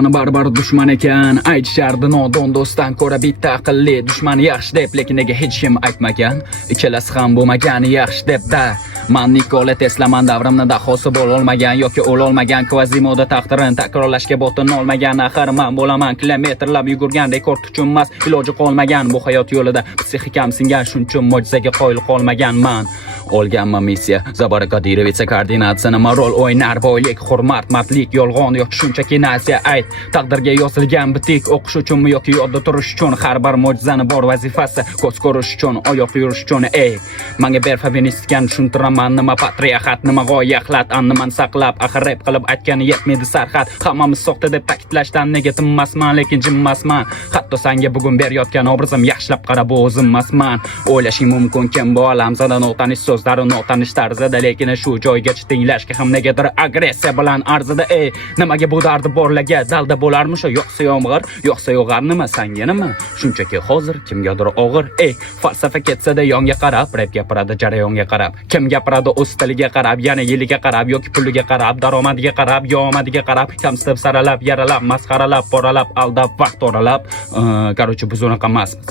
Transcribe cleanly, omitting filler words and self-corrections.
dushmani baribir dushman ekan. Aytishardi nodon do'stdan ko'ra bitta aqlli dushman yaxshi deb, lekin nega hech kim aytmagan? Ikkalasi ham bo'lmagan yaxshi deb-da. Men Nikola Teslaman, davrimni dahosi bo'la olmagan yoki o'la olmagan, Quasimodo taqdirini takrorlashga botin olmagan. Axir men bo'laman kilometrlab yugurgan, rekord uchun emas, iloji qolmagan. Bu hayot yo'lida psixikam singan, shuning uchun mo'jizaga qoyil qolmagan men. Olganman missiya, Zabara Qodirovitsa koordinatsiyani rol o'ynar, boylik, hurmat, mardlik, yolg'on yoki shunchaki nasiya ayt. Taqdirga yozilgan bitik, o'qish uchunmi yoki yodda turish uchun? Har bir mo'jizani bor vazifasi, ko'z ko'rish uchun, oyoq yurish uchun. Menga ber feministkan tushuntiraman, nima patriarxat, nima g'oya-axlat, nimani saqlab, axir rep qilib aytgani yetmaydi sarxat. Hammamiz soxta deb ta'kidlashdan nega tinmasman, lekin jimmasman. Hatto senga bugun berayotgan obrazim yaxshilab qara, bu o'zim emasman. O'ylashing mumkin kim bu olamzada notanish so'zlari notanish tarzida, lekin shu joygacha tinglashga ham negadir agressiya bilan arzida. Nimaga bu dardi borlarga dalda bo'larmish, yo'qsa yomg'ir, yo'qsa yog'ar, nima senga nima? Shunchaki hozir kimgadir og'ir. Falsafa ketsada yonga qarab, rep gapiradi jarayonga qarab. Kim gapiradi o'z tiliga qarab, yana yiliga qarab yoki puliga qarab, daromadiga qarab, omadiga qarab, kamsitib saralab, yaralab, masxaralab, poralab, aldab, vaqt oralab. Короче, biz unaqa emasmiz.